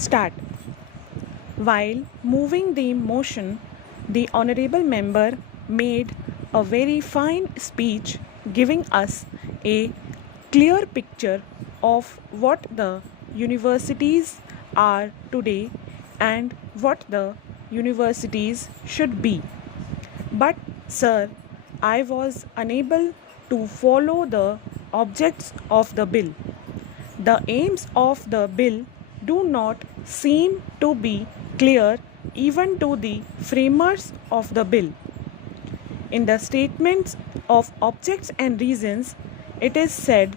Start. While moving the motion, the honorable member made a very fine speech giving us a clear picture of what the universities are today and what the universities should be. But, sir, I was unable to follow the objects of the bill. The aims of the bill do not seem to be clear even to the framers of the bill. In the statements of objects and reasons, it is said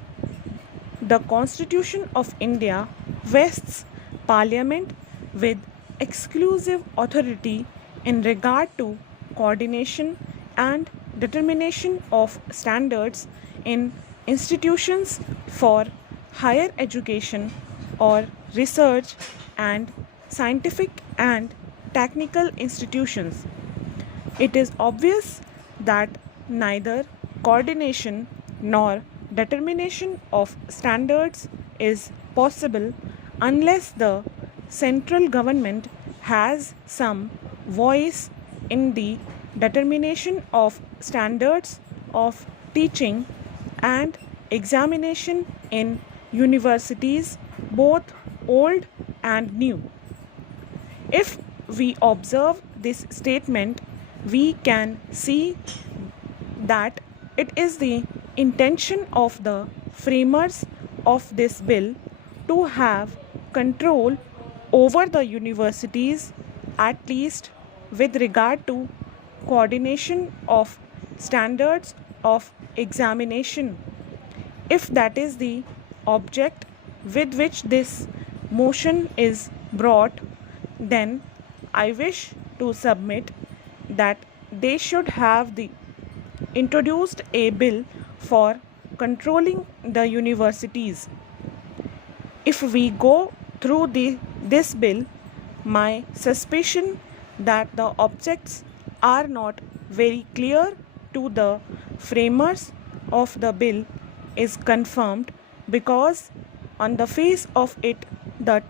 the Constitution of India vests Parliament with exclusive authority in regard to coordination and determination of standards in institutions for higher education or research and scientific and technical institutions. It is obvious that neither coordination nor determination of standards is possible unless the central government has some voice in the determination of standards of teaching and examination in universities, both old and new. If we observe this statement, we can see that it is the intention of the framers of this bill to have control over the universities, at least with regard to coordination of standards of examination. If that is the object with which this motion is brought, then I wish to submit that they should have introduced a bill for controlling the universities. If we go through this bill, my suspicion that the objects are not very clear to the framers of the bill is confirmed, because on the face of it the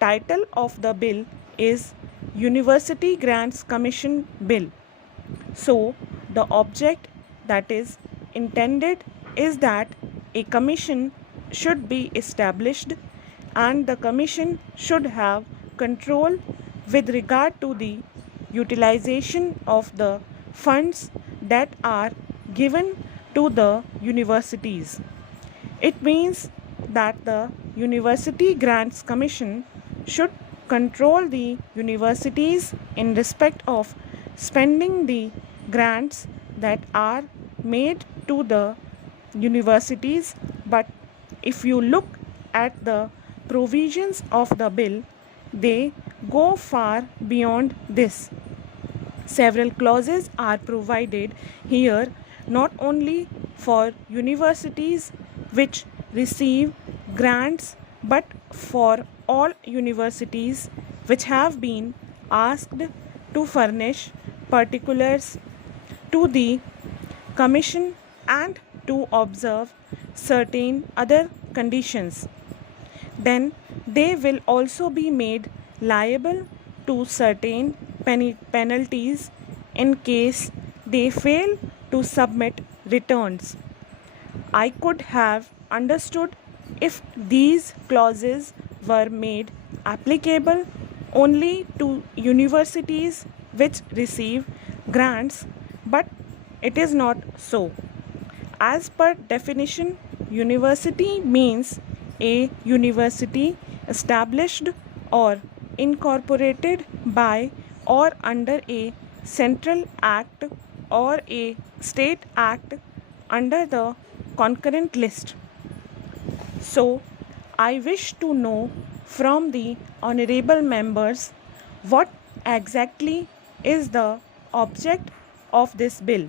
title of the bill is University Grants Commission Bill. So the object that is intended is that a commission should be established and the commission should have control with regard to the utilization of the funds that are given to the universities. It means that the University Grants Commission should control the universities in respect of spending the grants that are made to the universities. But if you look at the provisions of the bill, they go far beyond this. Several clauses are provided here not only for universities which receive grants, but for all universities which have been asked to furnish particulars to the commission and to observe certain other conditions. Then they will also be made liable to certain penalties in case they fail to submit returns. I could have understood if these clauses were made applicable only to universities which receive grants, but it is not so. As per definition, university means a university established or incorporated by or under a central act or a state act under the concurrent list. So, I wish to know from the honorable members what exactly is the object of this bill.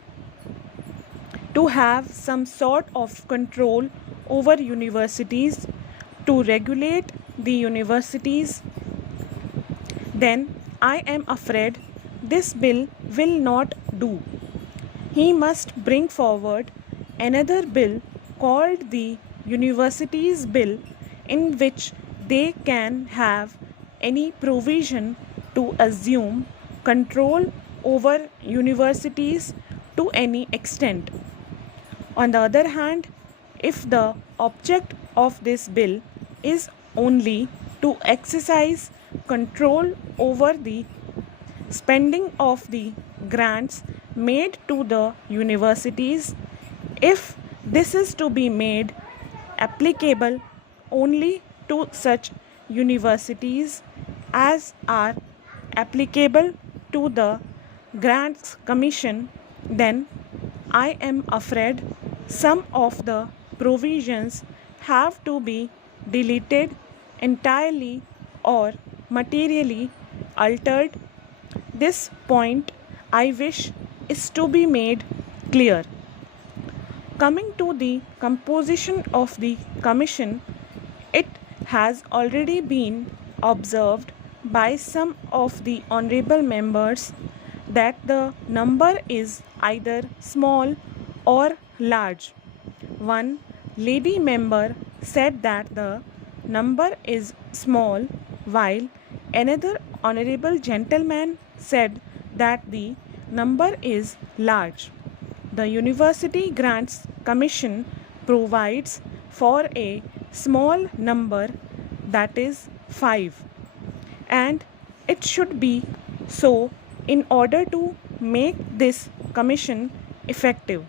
To have some sort of control over universities, to regulate the universities, then I am afraid this bill will not do. He must bring forward another bill called the Universities Bill, in which they can have any provision to assume control over universities to any extent. On the other hand, if the object of this bill is only to exercise control over the spending of the grants made to the universities, if this is to be made applicable only to such universities as are applicable to the Grants Commission, then I am afraid some of the provisions have to be deleted entirely or materially altered. This point I wish is to be made clear. Coming to the composition of the commission, it has already been observed by some of the honorable members that the number is either small or large. One lady member said that the number is small, while another honorable gentleman said that the number is large. The University Grants Commission provides for a small number, that is 5, and it should be so in order to make this commission effective.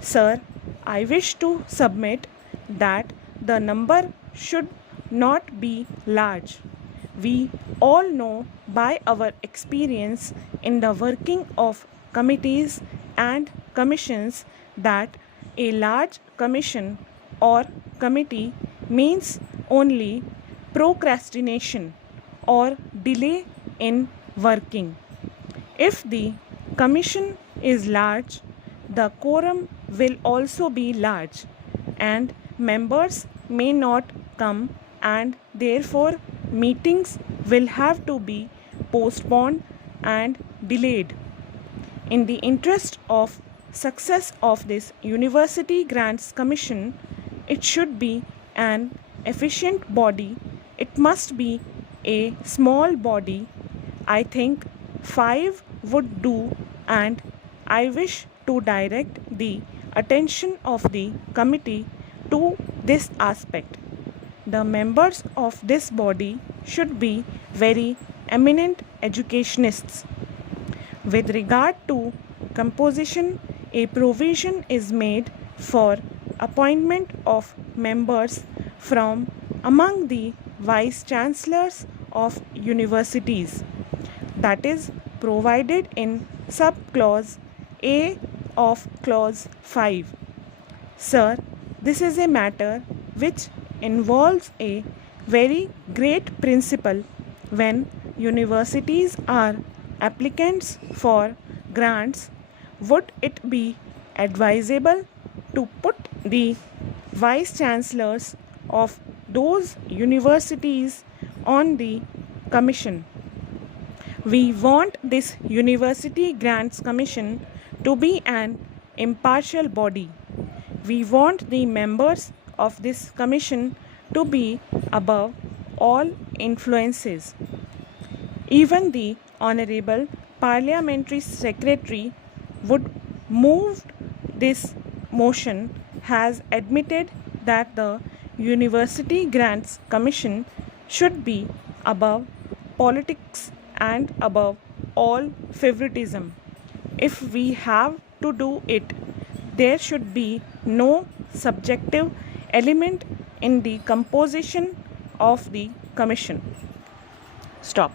Sir, I wish to submit that the number should not be large. We all know by our experience in the working of committees and commissions that a large commission or committee means only procrastination or delay in working. If the commission is large, the quorum will also be large, and members may not come, and therefore meetings will have to be postponed and delayed. In the interest of success of this University Grants Commission, it should be an efficient body. It must be a small body. I think 5 would do, and I wish to direct the attention of the committee to this aspect. The members of this body should be very eminent educationists. With regard to composition, a provision is made for appointment of members from among the vice chancellors of universities. That is provided in subclause A of clause 5. Sir, this is a matter which involves a very great principle when universities are applicants for grants. Would it be advisable to put the vice chancellors of those universities on the commission? We want this University Grants Commission to be an impartial body. We want the members of this commission to be above all influences. Even the Honorable Parliamentary Secretary would move this motion has admitted that the University Grants Commission should be above politics and above all favoritism. If we have to do it, there should be no subjective element in the composition of the commission. Stop.